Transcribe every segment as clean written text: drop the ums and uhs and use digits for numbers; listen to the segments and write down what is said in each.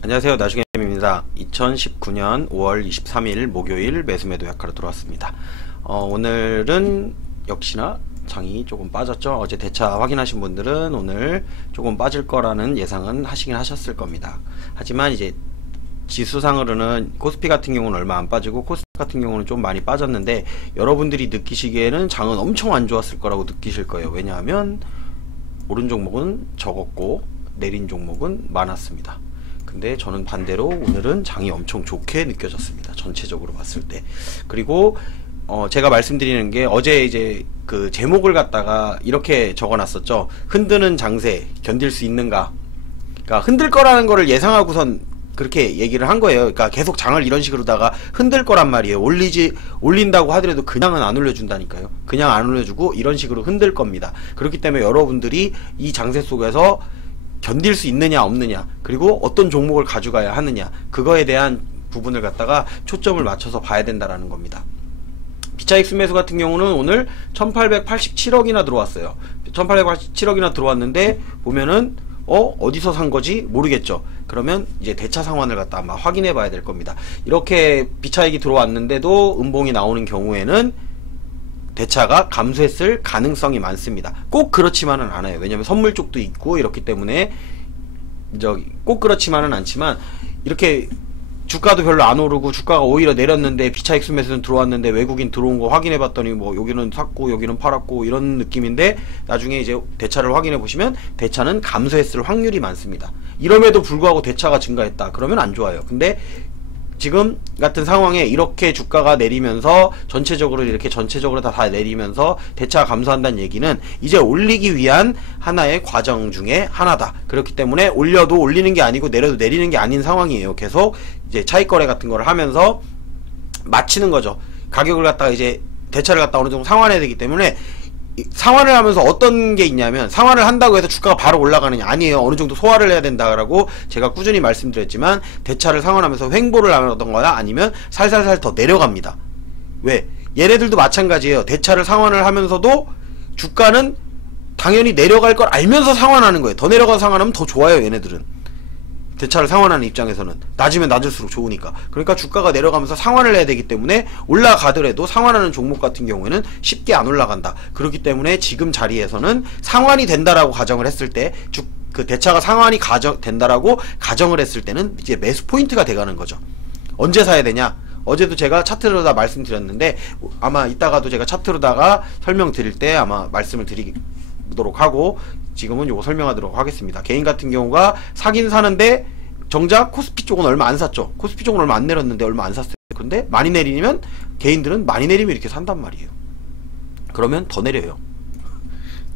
안녕하세요. 나중에입니다. 2019년 5월 23일 목요일 매수매도 약화로 들어왔습니다. 오늘은 역시나 장이 조금 빠졌죠. 어제 대차 확인하신 분들은 오늘 조금 빠질 거라는 예상은 하시긴 하셨을 겁니다. 하지만 이제 지수상으로는 코스피 같은 경우는 얼마 안 빠지고 코스닥 같은 경우는 좀 많이 빠졌는데, 여러분들이 느끼시기에는 장은 엄청 안 좋았을 거라고 느끼실 거예요. 왜냐하면 오른 종목은 적었고 내린 종목은 많았습니다. 근데 저는 반대로 오늘은 장이 엄청 좋게 느껴졌습니다. 전체적으로 봤을 때. 그리고 제가 말씀드리는 게, 어제 이제 그 제목을 갖다가 이렇게 적어놨었죠. 흔드는 장세 견딜 수 있는가. 그러니까 흔들 거라는 거를 예상하고선 그렇게 얘기를 한 거예요. 그러니까 계속 장을 이런 식으로다가 흔들 거란 말이에요. 올린다고 하더라도 그냥은 안 올려준다니까요. 그냥 안 올려주고 이런 식으로 흔들 겁니다. 그렇기 때문에 여러분들이 이 장세 속에서 견딜 수 있느냐 없느냐, 그리고 어떤 종목을 가져가야 하느냐, 그거에 대한 부분을 갖다가 초점을 맞춰서 봐야 된다라는 겁니다. 비차익 순매수 같은 경우는 오늘 1887억이나 들어왔어요. 1887억이나 들어왔는데 보면은 어디서 산 거지 모르겠죠. 그러면 이제 대차 상환을 갖다 아마 확인해 봐야 될 겁니다. 이렇게 비차익이 들어왔는데도 음봉이 나오는 경우에는 대차가 감소했을 가능성이 많습니다. 꼭 그렇지만은 않아요. 왜냐면 선물 쪽도 있고 이렇기 때문에 꼭 그렇지만은 않지만, 이렇게 주가도 별로 안 오르고 주가가 오히려 내렸는데 비차익 순매수는 들어왔는데 외국인 들어온 거 확인해 봤더니 뭐 여기는 샀고 여기는 팔았고 이런 느낌인데, 나중에 이제 대차를 확인해 보시면 대차는 감소했을 확률이 많습니다. 이럼에도 불구하고 대차가 증가했다 그러면 안 좋아요. 근데 지금 같은 상황에 이렇게 주가가 내리면서 전체적으로 다 내리면서 대차가 감소한다는 얘기는 이제 올리기 위한 하나의 과정 중에 하나다. 그렇기 때문에 올려도 올리는 게 아니고 내려도 내리는 게 아닌 상황이에요. 계속 이제 차익거래 같은 거를 하면서 맞추는 거죠. 가격을 갖다가 이제 대차를 갖다 어느 정도 상환해야 되기 때문에, 상환을 하면서 어떤 게 있냐면, 상환을 한다고 해서 주가가 바로 올라가느냐, 아니에요. 어느 정도 소화를 해야 된다라고 제가 꾸준히 말씀드렸지만, 대차를 상환하면서 횡보를 하던 거나 아니면 살살살 더 내려갑니다. 왜? 얘네들도 마찬가지예요. 대차를 상환을 하면서도 주가는 당연히 내려갈 걸 알면서 상환하는 거예요. 더 내려가서 상환하면 더 좋아요. 얘네들은 대차를 상환하는 입장에서는 낮으면 낮을수록 좋으니까. 그러니까 주가가 내려가면서 상환을 해야 되기 때문에, 올라가더라도 상환하는 종목 같은 경우에는 쉽게 안 올라간다. 그렇기 때문에 지금 자리에서는 상환이 된다라고 가정을 했을 때, 그 대차가 상환이 된다라고 가정을 했을 때는 이제 매수 포인트가 돼가는 거죠. 언제 사야 되냐? 어제도 제가 차트로다 말씀드렸는데, 아마 이따가도 제가 차트로다가 설명드릴 때 아마 말씀을 드리도록 하고, 지금은 요거 설명하도록 하겠습니다. 개인 같은 경우가 사긴 사는데 정작 코스피 쪽은 얼마 안 샀죠. 코스피 쪽은 얼마 안 내렸는데 얼마 안 샀어요. 근데 많이 내리면, 개인들은 많이 내리면 이렇게 산단 말이에요. 그러면 더 내려요.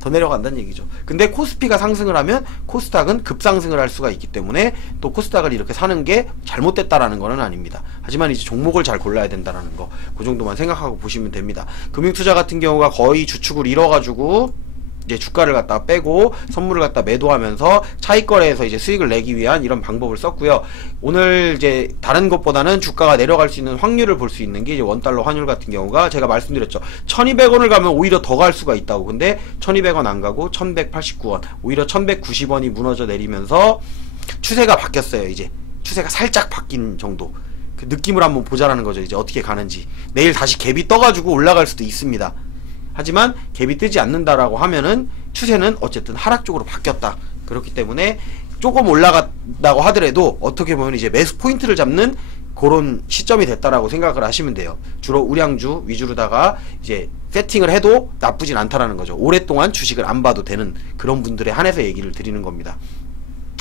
더 내려간다는 얘기죠. 근데 코스피가 상승을 하면 코스닥은 급상승을 할 수가 있기 때문에, 또 코스닥을 이렇게 사는 게 잘못됐다라는 거는 아닙니다. 하지만 이제 종목을 잘 골라야 된다라는 거, 그 정도만 생각하고 보시면 됩니다. 금융투자 같은 경우가 거의 주축을 잃어가지고 이제 주가를 갖다 빼고 선물을 갖다 매도하면서 차익거래에서 이제 수익을 내기 위한 이런 방법을 썼고요. 오늘 이제 다른 것보다는 주가가 내려갈 수 있는 확률을 볼 수 있는 게, 이제 원달러 환율 같은 경우가 제가 말씀드렸죠. 1200원을 가면 오히려 더 갈 수가 있다고. 근데 1200원 안 가고 1189원, 오히려 1190원이 무너져 내리면서 추세가 바뀌었어요. 이제 추세가 살짝 바뀐 정도, 그 느낌을 한번 보자라는 거죠. 이제 어떻게 가는지. 내일 다시 갭이 떠가지고 올라갈 수도 있습니다. 하지만 갭이 뜨지 않는다라고 하면은 추세는 어쨌든 하락 쪽으로 바뀌었다. 그렇기 때문에 조금 올라갔다고 하더라도 어떻게 보면 이제 매수 포인트를 잡는 그런 시점이 됐다라고 생각을 하시면 돼요. 주로 우량주 위주로다가 이제 세팅을 해도 나쁘진 않다라는 거죠. 오랫동안 주식을 안 봐도 되는 그런 분들에 한해서 얘기를 드리는 겁니다.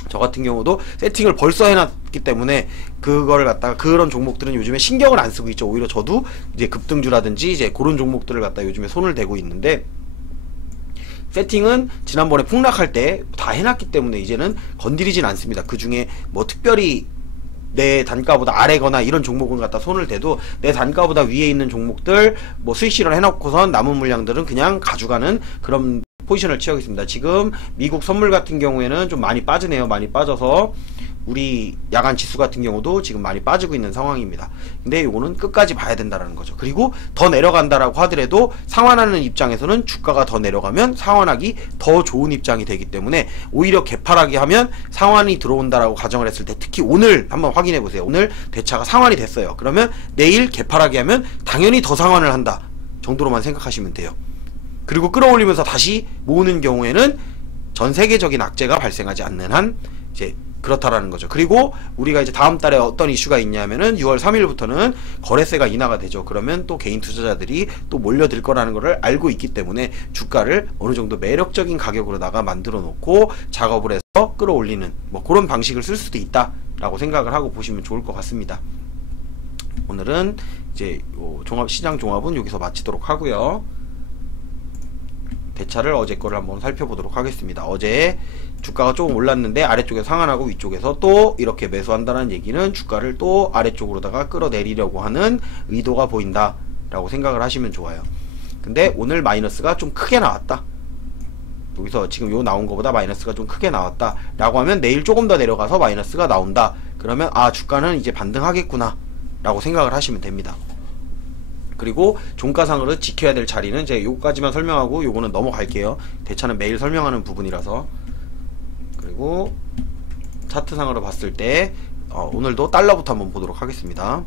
저 같은 경우도 세팅을 벌써 해놨기 때문에 그거를 갖다가, 그런 종목들은 요즘에 신경을 안 쓰고 있죠. 오히려 저도 이제 급등주라든지 이제 그런 종목들을 갖다 요즘에 손을 대고 있는데, 세팅은 지난번에 폭락할 때 다 해놨기 때문에 이제는 건드리진 않습니다. 그 중에 뭐 특별히 내 단가보다 아래거나 이런 종목을 갖다 손을 대도, 내 단가보다 위에 있는 종목들 뭐 수익 실현 해놓고선 남은 물량들은 그냥 가져가는 그런 포지션을 취하고 있습니다. 지금 미국 선물 같은 경우에는 좀 많이 빠지네요. 많이 빠져서 우리 야간 지수 같은 경우도 지금 많이 빠지고 있는 상황입니다. 근데 요거는 끝까지 봐야 된다라는 거죠. 그리고 더 내려간다라고 하더라도 상환하는 입장에서는 주가가 더 내려가면 상환하기 더 좋은 입장이 되기 때문에 오히려 개파락이 하면 상환이 들어온다라고 가정을 했을 때, 특히 오늘 한번 확인해 보세요. 오늘 대차가 상환이 됐어요. 그러면 내일 개파락이 하면 당연히 더 상환을 한다 정도로만 생각하시면 돼요. 그리고 끌어올리면서 다시 모으는 경우에는 전 세계적인 악재가 발생하지 않는 한 이제 그렇다라는 거죠. 그리고 우리가 이제 다음 달에 어떤 이슈가 있냐면은 6월 3일부터는 거래세가 인하가 되죠. 그러면 또 개인 투자자들이 또 몰려들 거라는 거를 알고 있기 때문에 주가를 어느 정도 매력적인 가격으로다가 만들어 놓고 작업을 해서 끌어올리는 뭐 그런 방식을 쓸 수도 있다라고 생각을 하고 보시면 좋을 것 같습니다. 오늘은 이제 시장 종합은 여기서 마치도록 하고요. 대차를 어제 거를 한번 살펴보도록 하겠습니다. 어제 주가가 조금 올랐는데 아래쪽에 상한하고 위쪽에서 또 이렇게 매수한다는 얘기는 주가를 또 아래쪽으로다가 끌어내리려고 하는 의도가 보인다 라고 생각을 하시면 좋아요. 근데 오늘 마이너스가 좀 크게 나왔다, 여기서 지금 요 나온 거보다 마이너스가 좀 크게 나왔다 라고 하면 내일 조금 더 내려가서 마이너스가 나온다 그러면 아, 주가는 이제 반등하겠구나 라고 생각을 하시면 됩니다. 그리고 종가상으로 지켜야 될 자리는 제가 요거까지만 설명하고 요거는 넘어갈게요. 대차는 매일 설명하는 부분이라서. 그리고 차트상으로 봤을 때 오늘도 달러부터 한번 보도록 하겠습니다.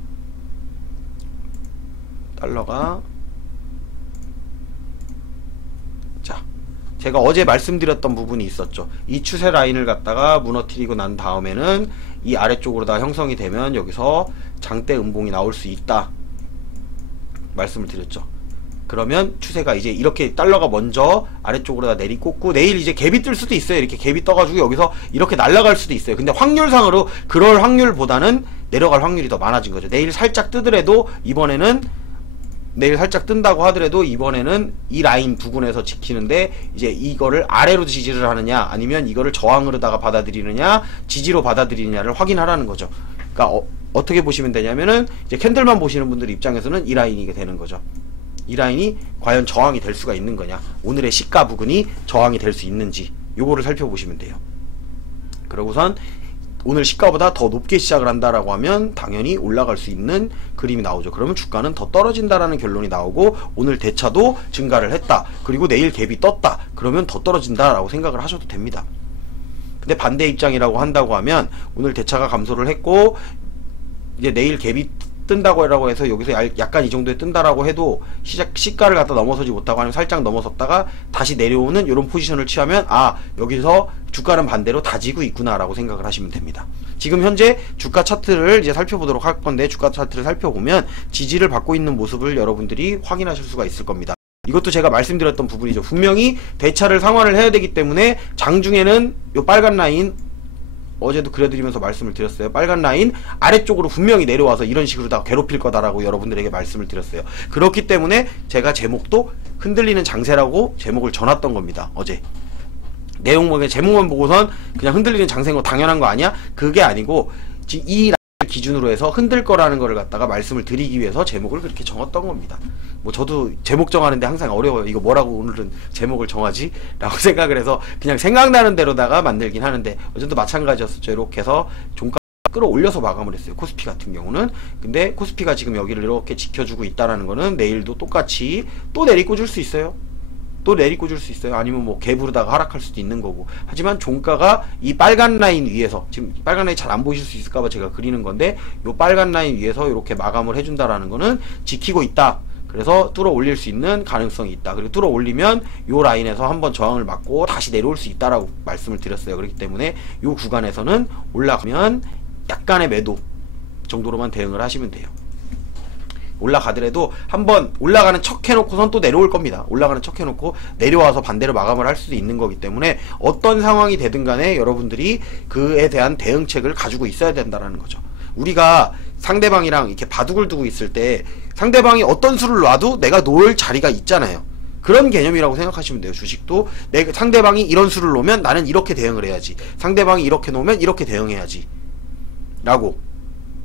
달러가, 자, 제가 어제 말씀드렸던 부분이 있었죠. 이 추세 라인을 갖다가 무너뜨리고 난 다음에는 이 아래쪽으로 다 형성이 되면 여기서 장대 음봉이 나올 수 있다 말씀을 드렸죠. 그러면 추세가 이제 이렇게 달러가 먼저 아래쪽으로 다 내리꽂고 내일 이제 갭이 뜰 수도 있어요. 이렇게 갭이 떠가지고 여기서 이렇게 날아갈 수도 있어요. 근데 확률상으로 그럴 확률보다는 내려갈 확률이 더 많아진 거죠. 내일 살짝 뜨더라도 이번에는, 내일 살짝 뜬다고 하더라도 이번에는 이 라인 부근에서 지키는데 이제 이거를 아래로 지지를 하느냐 아니면 이거를 저항으로다가 받아들이느냐 지지로 받아들이느냐를 확인하라는 거죠. 그러니까 어떻게 보시면 되냐면은 이제 캔들만 보시는 분들 입장에서는 이 라인이 되는 거죠. 이 라인이 과연 저항이 될 수가 있는 거냐, 오늘의 시가 부근이 저항이 될 수 있는지 요거를 살펴보시면 돼요. 그러고선 오늘 시가보다 더 높게 시작을 한다라고 하면 당연히 올라갈 수 있는 그림이 나오죠. 그러면 주가는 더 떨어진다라는 결론이 나오고 오늘 대차도 증가를 했다, 그리고 내일 갭이 떴다 그러면 더 떨어진다라고 생각을 하셔도 됩니다. 근데 반대 입장이라고 한다고 하면 오늘 대차가 감소를 했고 이제 내일 갭이 뜬다고 해서 여기서 약간 이 정도에 뜬다라고 해도 시가를 갖다 넘어서지 못하고 아니면 살짝 넘어섰다가 다시 내려오는 이런 포지션을 취하면 아, 여기서 주가는 반대로 다지고 있구나 라고 생각을 하시면 됩니다. 지금 현재 주가 차트를 이제 살펴보도록 할 건데, 주가 차트를 살펴보면 지지를 받고 있는 모습을 여러분들이 확인하실 수가 있을 겁니다. 이것도 제가 말씀드렸던 부분이죠. 분명히 대차를 상환을 해야 되기 때문에 장중에는 요 빨간 라인, 어제도 그려드리면서 말씀을 드렸어요. 빨간 라인 아래쪽으로 분명히 내려와서 이런 식으로 다 괴롭힐 거다라고 여러분들에게 말씀을 드렸어요. 그렇기 때문에 제가 제목도 흔들리는 장세라고 제목을 전했던 겁니다. 어제 내용만 제목만 보고선 그냥 흔들리는 장세인 거 당연한 거 아니야? 그게 아니고 지금 이 라인을 기준으로 해서 흔들 거라는 거를 갖다가 말씀을 드리기 위해서 제목을 그렇게 정했던 겁니다. 뭐 저도 제목 정하는데 항상 어려워요. 이거 뭐라고 오늘은 제목을 정하지? 라고 생각을 해서 그냥 생각나는 대로다가 만들긴 하는데 어제도 마찬가지였었죠. 이렇게 해서 종가 끌어올려서 마감을 했어요. 코스피 같은 경우는. 근데 코스피가 지금 여기를 이렇게 지켜주고 있다라는 거는 내일도 똑같이 또 내리꽂을 수 있어요. 또 내리꽂을 수 있어요. 아니면 뭐 갭으로다가 하락할 수도 있는 거고. 하지만 종가가 이 빨간 라인 위에서, 지금 빨간 라인 잘 안 보이실 수 있을까봐 제가 그리는 건데 요 빨간 라인 위에서 이렇게 마감을 해준다라는 거는 지키고 있다. 그래서 뚫어 올릴 수 있는 가능성이 있다. 그리고 뚫어 올리면 요 라인에서 한번 저항을 맞고 다시 내려올 수 있다라고 말씀을 드렸어요. 그렇기 때문에 요 구간에서는 올라가면 약간의 매도 정도로만 대응을 하시면 돼요. 올라가더라도 한번 올라가는 척 해놓고선 또 내려올 겁니다. 올라가는 척 해놓고 내려와서 반대로 마감을 할 수도 있는 거기 때문에 어떤 상황이 되든 간에 여러분들이 그에 대한 대응책을 가지고 있어야 된다는 거죠. 우리가 상대방이랑 이렇게 바둑을 두고 있을 때 상대방이 어떤 수를 놔도 내가 놓을 자리가 있잖아요. 그런 개념이라고 생각하시면 돼요. 주식도 상대방이 이런 수를 놓으면 나는 이렇게 대응을 해야지, 상대방이 이렇게 놓으면 이렇게 대응해야지 라고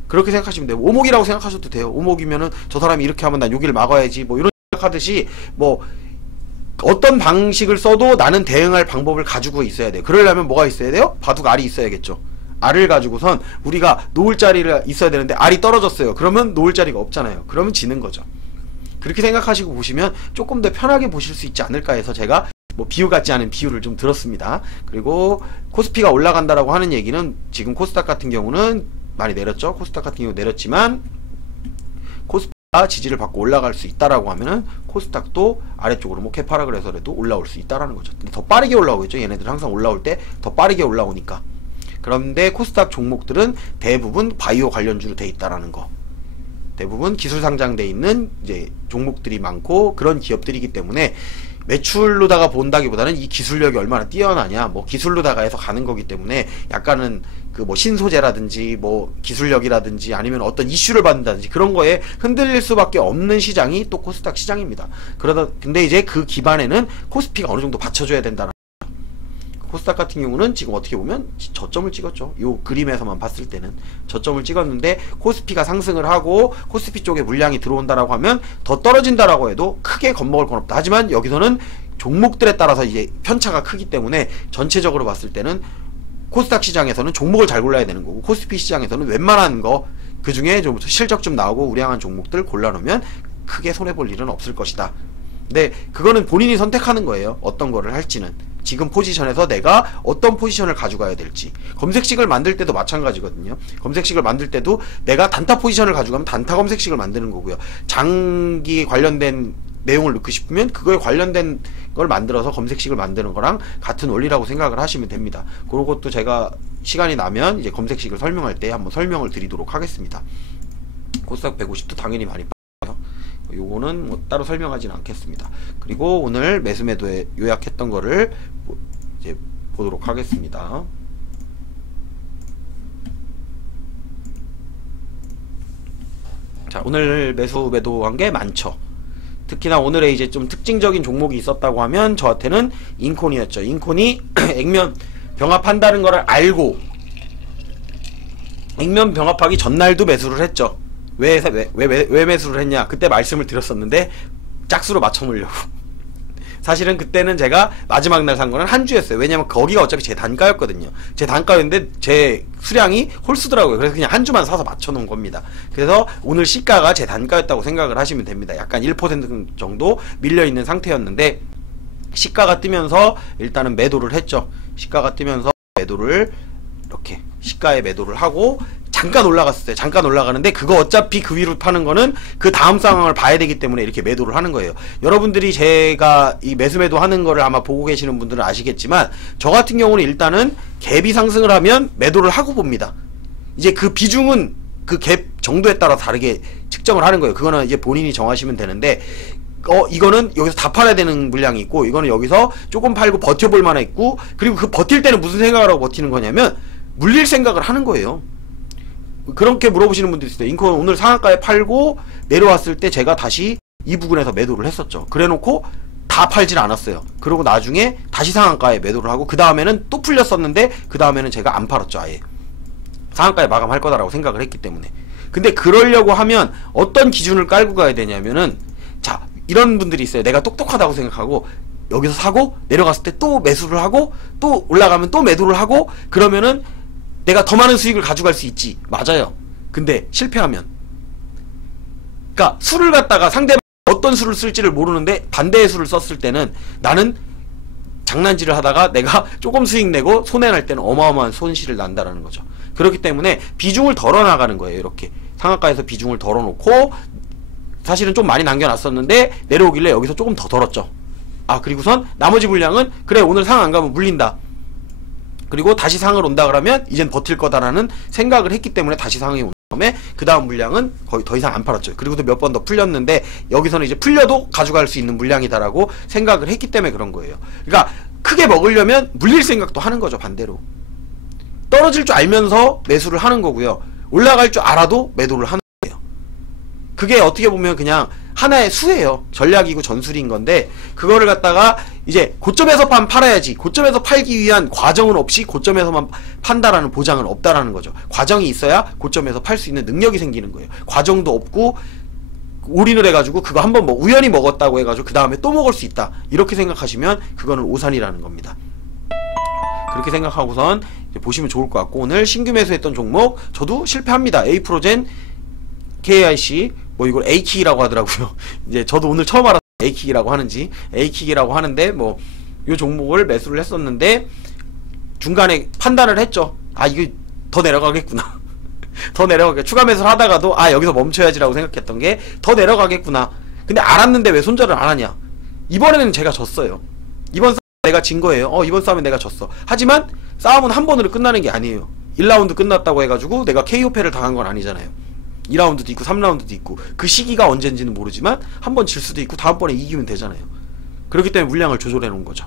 그렇게 생각하시면 돼요. 오목이라고 생각하셔도 돼요. 오목이면은 저 사람이 이렇게 하면 난 여기를 막아야지 뭐 이런 생각하듯이 뭐 어떤 방식을 써도 나는 대응할 방법을 가지고 있어야 돼요. 그러려면 뭐가 있어야 돼요? 바둑 알이 있어야겠죠. 알을 가지고선 우리가 놓을 자리가 있어야 되는데 알이 떨어졌어요. 그러면 놓을 자리가 없잖아요. 그러면 지는 거죠. 그렇게 생각하시고 보시면 조금 더 편하게 보실 수 있지 않을까 해서 제가 뭐 비유 같지 않은 비유를 좀 들었습니다. 그리고 코스피가 올라간다라고 하는 얘기는 지금 코스닥 같은 경우는 많이 내렸죠. 코스닥 같은 경우 내렸지만 코스피가 지지를 받고 올라갈 수 있다라고 하면은 코스닥도 아래쪽으로 뭐 캐파라 그래서라도 올라올 수 있다라는 거죠. 근데 더 빠르게 올라오겠죠. 얘네들은 항상 올라올 때 더 빠르게 올라오니까. 그런데 코스닥 종목들은 대부분 바이오 관련주로 돼 있다라는 거. 대부분 기술 상장돼 있는 이제 종목들이 많고 그런 기업들이기 때문에 매출로다가 본다기보다는 이 기술력이 얼마나 뛰어나냐, 뭐 기술로다가 해서 가는 거기 때문에 약간은 그 뭐 신소재라든지 뭐 기술력이라든지 아니면 어떤 이슈를 받는다든지 그런 거에 흔들릴 수밖에 없는 시장이 또 코스닥 시장입니다. 근데 이제 그 기반에는 코스피가 어느 정도 받쳐줘야 된다는. 코스닥 같은 경우는 지금 어떻게 보면 저점을 찍었죠. 요 그림에서만 봤을 때는 저점을 찍었는데 코스피가 상승을 하고 코스피 쪽에 물량이 들어온다라고 하면 더 떨어진다라고 해도 크게 겁먹을 건 없다. 하지만 여기서는 종목들에 따라서 이제 편차가 크기 때문에 전체적으로 봤을 때는 코스닥 시장에서는 종목을 잘 골라야 되는 거고 코스피 시장에서는 웬만한 거 그 중에 좀 실적 좀 나오고 우량한 종목들 골라놓으면 크게 손해볼 일은 없을 것이다. 근데 그거는 본인이 선택하는 거예요. 어떤 거를 할지는. 지금 포지션에서 내가 어떤 포지션을 가져가야 될지. 검색식을 만들 때도 마찬가지거든요. 검색식을 만들 때도 내가 단타 포지션을 가져가면 단타 검색식을 만드는 거고요. 장기 관련된 내용을 넣고 싶으면 그거에 관련된 걸 만들어서 검색식을 만드는 거랑 같은 원리라고 생각을 하시면 됩니다. 그런 것도 제가 시간이 나면 이제 검색식을 설명할 때 한번 설명을 드리도록 하겠습니다. 코스닥 150도 당연히 많이 요거는 뭐 따로 설명하지는 않겠습니다. 그리고 오늘 매수매도에 요약했던 거를 이제 보도록 하겠습니다. 자, 오늘 매수매도한 게 많죠. 특히나 오늘에 이제 좀 특징적인 종목이 있었다고 하면 저한테는 인콘이었죠. 인콘이 액면 병합한다는 거를 알고 액면 병합하기 전날도 매수를 했죠. 왜 매수를 했냐? 그때 말씀을 드렸었는데 짝수로 맞춰놓으려고. 사실은 그때는 제가 마지막 날 산 거는 한 주였어요. 왜냐면 거기가 어차피 제 단가였거든요. 제 단가였는데 제 수량이 홀수더라고요. 그래서 그냥 한 주만 사서 맞춰놓은 겁니다. 그래서 오늘 시가가 제 단가였다고 생각을 하시면 됩니다. 약간 1% 정도 밀려있는 상태였는데 시가가 뜨면서 일단은 매도를 했죠. 시가가 뜨면서 매도를 이렇게 시가에 매도를 하고 잠깐 올라갔어요. 잠깐 올라가는데 그거 어차피 그 위로 파는 거는 그 다음 상황을 봐야 되기 때문에 이렇게 매도를 하는 거예요. 여러분들이 제가 이 매수 매도 하는 거를 아마 보고 계시는 분들은 아시겠지만 저 같은 경우는 일단은 갭이 상승을 하면 매도를 하고 봅니다. 이제 그 비중은 그 갭 정도에 따라 다르게 측정을 하는 거예요. 그거는 이제 본인이 정하시면 되는데 이거는 여기서 다 팔아야 되는 물량이 있고 이거는 여기서 조금 팔고 버텨볼 만한 있고 그리고 그 버틸 때는 무슨 생각을 하고 버티는 거냐면 물릴 생각을 하는 거예요. 그렇게 물어보시는 분들이 있어요. 인콘 오늘 상한가에 팔고 내려왔을 때 제가 다시 이 부분에서 매도를 했었죠. 그래놓고 다 팔질 않았어요. 그리고 나중에 다시 상한가에 매도를 하고 그 다음에는 또 풀렸었는데 그 다음에는 제가 안 팔았죠. 아예 상한가에 마감할 거다라고 생각을 했기 때문에. 근데 그러려고 하면 어떤 기준을 깔고 가야 되냐면은 자 이런 분들이 있어요. 내가 똑똑하다고 생각하고 여기서 사고 내려갔을 때 또 매수를 하고 또 올라가면 또 매도를 하고 그러면은 내가 더 많은 수익을 가져갈 수 있지. 맞아요. 근데 실패하면 그러니까 수를 갖다가 상대방 어떤 수를 쓸지를 모르는데 반대의 수를 썼을 때는 나는 장난질을 하다가 내가 조금 수익 내고 손해날 때는 어마어마한 손실을 난다라는 거죠. 그렇기 때문에 비중을 덜어 나가는 거예요. 이렇게 상한가에서 비중을 덜어 놓고 사실은 좀 많이 남겨놨었는데 내려오길래 여기서 조금 더 덜었죠. 아 그리고선 나머지 물량은 그래 오늘 상 안 가면 물린다. 그리고 다시 상을 온다 그러면 이젠 버틸 거다라는 생각을 했기 때문에 다시 상이 온 다음에 그 다음 물량은 거의 더 이상 안 팔았죠. 그리고 또 몇 번 더 풀렸는데 여기서는 이제 풀려도 가져갈 수 있는 물량이다라고 생각을 했기 때문에 그런 거예요. 그러니까 크게 먹으려면 물릴 생각도 하는 거죠. 반대로 떨어질 줄 알면서 매수를 하는 거고요. 올라갈 줄 알아도 매도를 하는 거예요. 그게 어떻게 보면 그냥 하나의 수예요. 전략이고 전술인 건데 그거를 갖다가 이제 고점에서만 팔아야지 고점에서 팔기 위한 과정은 없이 고점에서만 판다라는 보장은 없다라는 거죠. 과정이 있어야 고점에서 팔 수 있는 능력이 생기는 거예요. 과정도 없고 올인을 해가지고 그거 한번 뭐 우연히 먹었다고 해가지고 그 다음에 또 먹을 수 있다 이렇게 생각하시면 그거는 오산이라는 겁니다. 그렇게 생각하고선 이제 보시면 좋을 것 같고, 오늘 신규 매수했던 종목 저도 실패합니다. 에이프로젠, KIC, 뭐 이걸 A킥이라고 하더라고요. 이제 저도 오늘 처음 알았어요. A킥이라고 하는지. A킥이라고 하는데 뭐 요 종목을 매수를 했었는데 중간에 판단을 했죠. 아, 이거 더 내려가겠구나. 더 내려가게, 추가 매수를 하다가도 아, 여기서 멈춰야지라고 생각했던 게 더 내려가겠구나. 근데 알았는데 왜 손절을 안 하냐. 이번에는 제가 졌어요. 이번 싸움 내가 진 거예요. 이번 싸움에 내가 졌어. 하지만 싸움은 한 번으로 끝나는 게 아니에요. 1라운드 끝났다고 해가지고 내가 KO패를 당한 건 아니잖아요. 2라운드도 있고 3라운드도 있고, 그 시기가 언젠지는 모르지만 한 번 질 수도 있고 다음번에 이기면 되잖아요. 그렇기 때문에 물량을 조절해 놓은 거죠.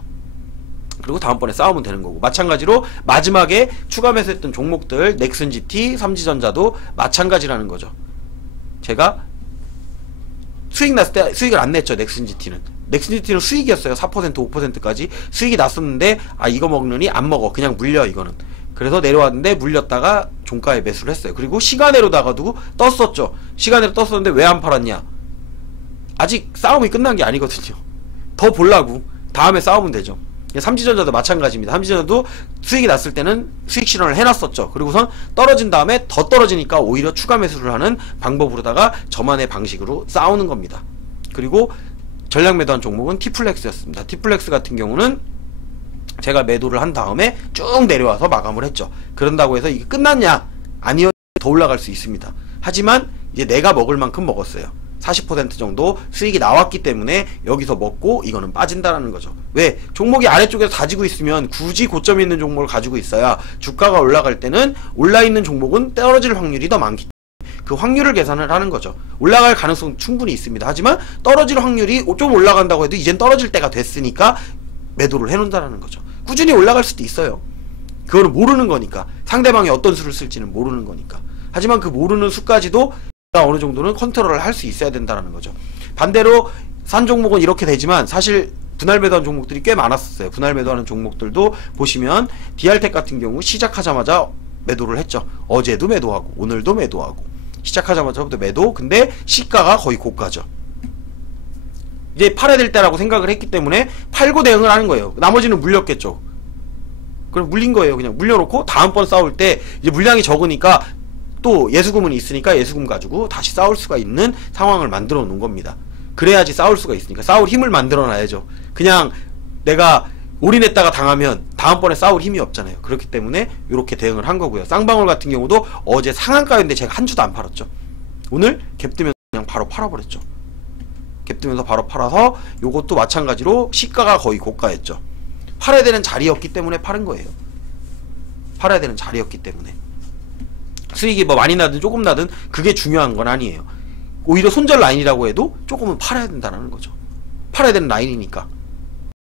그리고 다음번에 싸우면 되는 거고, 마찬가지로 마지막에 추가 매수했던 종목들 넥슨GT, 삼지전자도 마찬가지라는 거죠. 제가 수익 났을 때 수익을 안 냈죠. 넥슨GT는 수익이었어요. 4% 5%까지 수익이 났었는데 아, 이거 먹느니 안 먹어, 그냥 물려 이거는. 그래서 내려왔는데 물렸다가 종가에 매수를 했어요. 그리고 시간으로다가도 떴었죠. 시간으로 떴었는데 왜 안 팔았냐. 아직 싸움이 끝난 게 아니거든요. 더 보려고 다음에 싸우면 되죠. 삼지전자도 마찬가지입니다. 삼지전자도 수익이 났을 때는 수익 실현을 해놨었죠. 그리고선 떨어진 다음에 더 떨어지니까 오히려 추가 매수를 하는 방법으로다가 저만의 방식으로 싸우는 겁니다. 그리고 전략 매도한 종목은 T플렉스였습니다. T플렉스 같은 경우는 제가 매도를 한 다음에 쭉 내려와서 마감을 했죠. 그런다고 해서 이게 끝났냐? 아니요, 더 올라갈 수 있습니다. 하지만 이제 내가 먹을 만큼 먹었어요. 40% 정도 수익이 나왔기 때문에 여기서 먹고 이거는 빠진다라는 거죠. 왜? 종목이 아래쪽에서 가지고 있으면 굳이 고점에 있는 종목을 가지고 있어야 주가가 올라갈 때는 올라있는 종목은 떨어질 확률이 더 많기 때문에 그 확률을 계산을 하는 거죠. 올라갈 가능성 충분히 있습니다. 하지만 떨어질 확률이 좀 올라간다고 해도 이젠 떨어질 때가 됐으니까 매도를 해놓는다라는 거죠. 꾸준히 올라갈 수도 있어요. 그거는 모르는 거니까. 상대방이 어떤 수를 쓸지는 모르는 거니까. 하지만 그 모르는 수까지도 어느 정도는 컨트롤을 할 수 있어야 된다는 거죠. 반대로 산 종목은 이렇게 되지만 사실 분할 매도한 종목들이 꽤 많았었어요. 분할 매도하는 종목들도 보시면 DR텍 같은 경우 시작하자마자 매도를 했죠. 어제도 매도하고 오늘도 매도하고 시작하자마자부터 매도. 근데 시가가 거의 고가죠. 이제 팔아야 될 때라고 생각을 했기 때문에 팔고 대응을 하는 거예요. 나머지는 물렸겠죠. 그럼 물린 거예요. 그냥 물려놓고 다음번 싸울 때 이제 물량이 적으니까 또 예수금은 있으니까 예수금 가지고 다시 싸울 수가 있는 상황을 만들어 놓은 겁니다. 그래야지 싸울 수가 있으니까. 싸울 힘을 만들어 놔야죠. 그냥 내가 올인했다가 당하면 다음번에 싸울 힘이 없잖아요. 그렇기 때문에 이렇게 대응을 한 거고요. 쌍방울 같은 경우도 어제 상한가였는데 제가 한 주도 안 팔았죠. 오늘 갭 뜨면서 그냥 바로 팔아버렸죠. 갭 뜨면서 바로 팔아서 요것도 마찬가지로 시가가 거의 고가였죠. 팔아야 되는 자리였기 때문에 파는 거예요. 팔아야 되는 자리였기 때문에. 수익이 뭐 많이 나든 조금 나든 그게 중요한 건 아니에요. 오히려 손절 라인이라고 해도 조금은 팔아야 된다는 거죠. 팔아야 되는 라인이니까.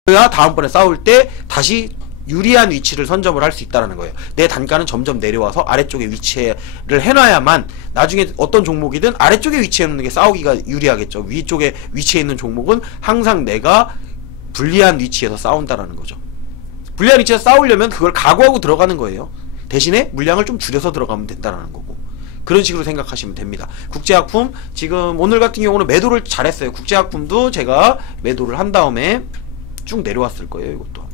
그래야 다음번에 싸울 때 다시 유리한 위치를 선점을 할 수 있다는 거예요. 내 단가는 점점 내려와서 아래쪽에 위치를 해놔야만 나중에 어떤 종목이든 아래쪽에 위치해 놓는 게 싸우기가 유리하겠죠. 위쪽에 위치해 있는 종목은 항상 내가 불리한 위치에서 싸운다라는 거죠. 불리한 위치에서 싸우려면 그걸 각오하고 들어가는 거예요. 대신에 물량을 좀 줄여서 들어가면 된다는 거고, 그런 식으로 생각하시면 됩니다. 국제약품 지금 오늘 같은 경우는 매도를 잘했어요. 국제약품도 제가 매도를 한 다음에 쭉 내려왔을 거예요. 이것도 아마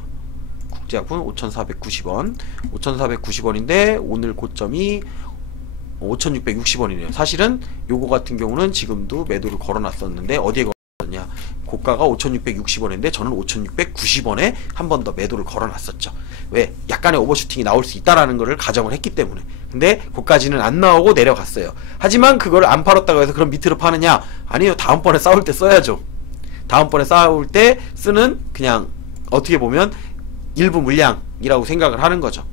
국제약품 5,490원 5,490원인데 오늘 고점이 5,660원이네요 사실은 요거 같은 경우는 지금도 매도를 걸어놨었는데 어디에 걸었냐, 고가가 5,660원인데 저는 5,690원에 한 번 더 매도를 걸어놨었죠. 왜? 약간의 오버슈팅이 나올 수 있다라는 거를 가정을 했기 때문에. 근데 그까지는 안 나오고 내려갔어요. 하지만 그걸 안 팔았다고 해서 그럼 밑으로 파느냐? 아니요. 다음번에 싸울 때 써야죠. 다음번에 싸울 때 쓰는 그냥 어떻게 보면 일부 물량이라고 생각을 하는 거죠.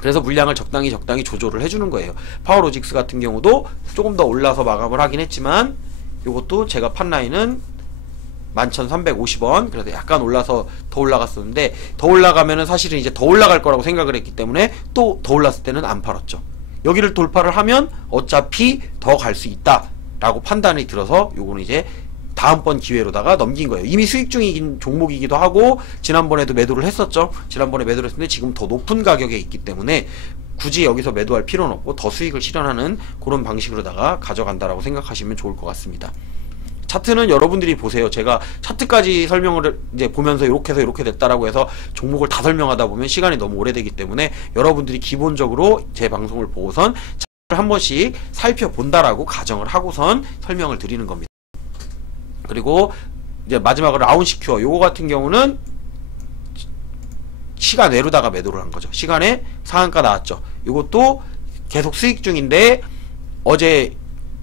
그래서 물량을 적당히 조절을 해주는 거예요. 파워로직스 같은 경우도 조금 더 올라서 마감을 하긴 했지만 요것도 제가 판 라인은 11,350원. 그래서 약간 올라서 더 올라갔었는데 더 올라가면은 사실은 이제 더 올라갈 거라고 생각을 했기 때문에 또 더 올랐을 때는 안 팔았죠. 여기를 돌파를 하면 어차피 더 갈 수 있다 라고 판단이 들어서 요거는 이제 다음번 기회로다가 넘긴 거예요. 이미 수익 중인 종목이기도 하고 지난번에도 매도를 했었죠. 지난번에 매도를 했는데 지금 더 높은 가격에 있기 때문에 굳이 여기서 매도할 필요는 없고 더 수익을 실현하는 그런 방식으로다가 가져간다라고 생각하시면 좋을 것 같습니다. 차트는 여러분들이 보세요. 제가 차트까지 설명을 이제 보면서 이렇게 해서 이렇게 됐다라고 해서 종목을 다 설명하다 보면 시간이 너무 오래되기 때문에 여러분들이 기본적으로 제 방송을 보고선 차트를 한 번씩 살펴본다라고 가정을 하고선 설명을 드리는 겁니다. 그리고 이제 마지막으로 라운시큐어 요거 같은 경우는 시간 외로다가 매도를 한 거죠. 시간에 상한가 나왔죠. 요것도 계속 수익 중인데 어제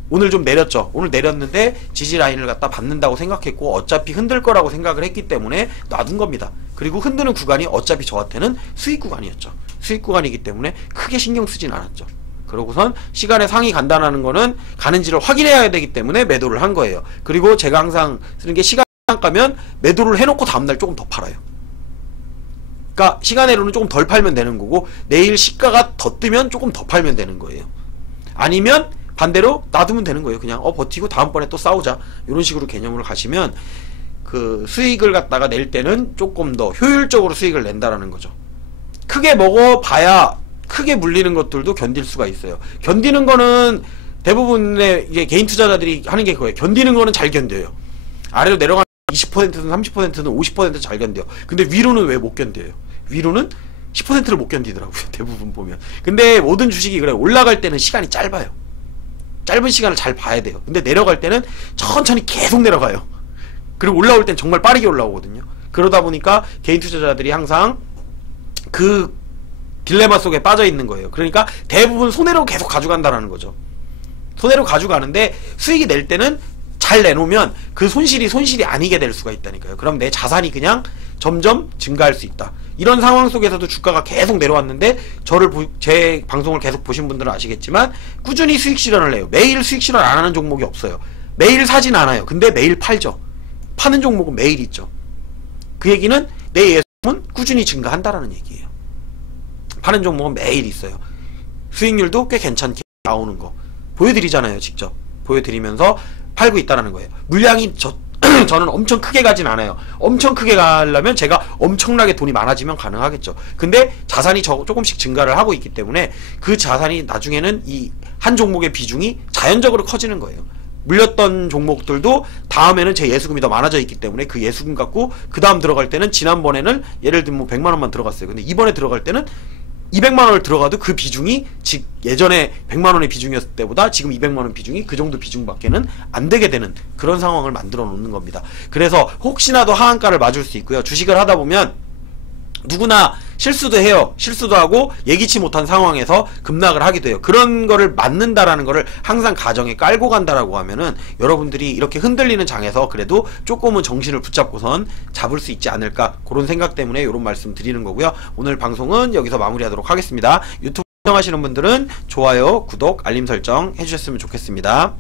오늘 좀 내렸죠. 오늘 내렸는데 지지 라인을 갖다 받는다고 생각했고 어차피 흔들 거라고 생각을 했기 때문에 놔둔 겁니다. 그리고 흔드는 구간이 어차피 저한테는 수익 구간이었죠. 수익 구간이기 때문에 크게 신경 쓰진 않았죠. 그러고선 시간에 상이 간다는 거는 가는지를 확인해야 되기 때문에 매도를 한 거예요. 그리고 제가 항상 쓰는 게 시간 가면 매도를 해놓고 다음날 조금 더 팔아요. 그러니까 시간외로는 조금 덜 팔면 되는 거고 내일 시가가 더 뜨면 조금 더 팔면 되는 거예요. 아니면 반대로 놔두면 되는 거예요. 그냥 버티고 다음번에 또 싸우자 이런 식으로 개념으로 가시면 그 수익을 갖다가 낼 때는 조금 더 효율적으로 수익을 낸다라는 거죠. 크게 먹어봐야 크게 물리는 것들도 견딜 수가 있어요. 견디는 거는 대부분의 이게 개인 투자자들이 하는 게 그거예요. 견디는 거는 잘 견뎌요. 아래로 내려가는 20%든 30%든 50% 잘 견뎌요. 근데 위로는 왜 못 견뎌요? 위로는 10%를 못 견디더라고요. 대부분 보면. 근데 모든 주식이 그래요. 올라갈 때는 시간이 짧아요. 짧은 시간을 잘 봐야 돼요. 근데 내려갈 때는 천천히 계속 내려가요. 그리고 올라올 땐 정말 빠르게 올라오거든요. 그러다 보니까 개인 투자자들이 항상 그 딜레마 속에 빠져 있는 거예요. 그러니까 대부분 손해로 계속 가져간다는 거죠. 손해로 가져가는데 수익이 낼 때는 잘 내놓으면 그 손실이 아니게 될 수가 있다니까요. 그럼 내 자산이 그냥 점점 증가할 수 있다. 이런 상황 속에서도 주가가 계속 내려왔는데 제 방송을 계속 보신 분들은 아시겠지만 꾸준히 수익 실현을 해요. 매일 수익 실현 안 하는 종목이 없어요. 매일 사진 않아요. 근데 매일 팔죠. 파는 종목은 매일 있죠. 그 얘기는 내 예수금은 꾸준히 증가한다라는 얘기예요. 파는 종목은 매일 있어요. 수익률도 꽤 괜찮게 나오는 거 보여드리잖아요. 직접 보여드리면서 팔고 있다는 거예요. 물량이 저는 엄청 크게 가진 않아요. 엄청 크게 가려면 제가 엄청나게 돈이 많아지면 가능하겠죠. 근데 자산이 조금씩 증가를 하고 있기 때문에 그 자산이 나중에는 이 한 종목의 비중이 자연적으로 커지는 거예요. 물렸던 종목들도 다음에는 제 예수금이 더 많아져 있기 때문에 그 예수금 갖고 그 다음 들어갈 때는 지난번에는 예를 들면 뭐 100만원만 들어갔어요. 근데 이번에 들어갈 때는 200만원을 들어가도 그 비중이 즉 예전에 100만원의 비중이었을 때보다 지금 200만원 비중이 그 정도 비중밖에는 안 되게 되는 그런 상황을 만들어 놓는 겁니다. 그래서 혹시나도 하한가를 맞을 수 있고요. 주식을 하다 보면 누구나 실수도 해요. 실수도 하고 예기치 못한 상황에서 급락을 하기도 해요. 그런 거를 맞는다라는 거를 항상 가정에 깔고 간다라고 하면은 여러분들이 이렇게 흔들리는 장에서 그래도 조금은 정신을 붙잡고선 잡을 수 있지 않을까 그런 생각 때문에 이런 말씀 드리는 거고요. 오늘 방송은 여기서 마무리하도록 하겠습니다. 유튜브 시청하시는 분들은 좋아요, 구독, 알림 설정 해주셨으면 좋겠습니다.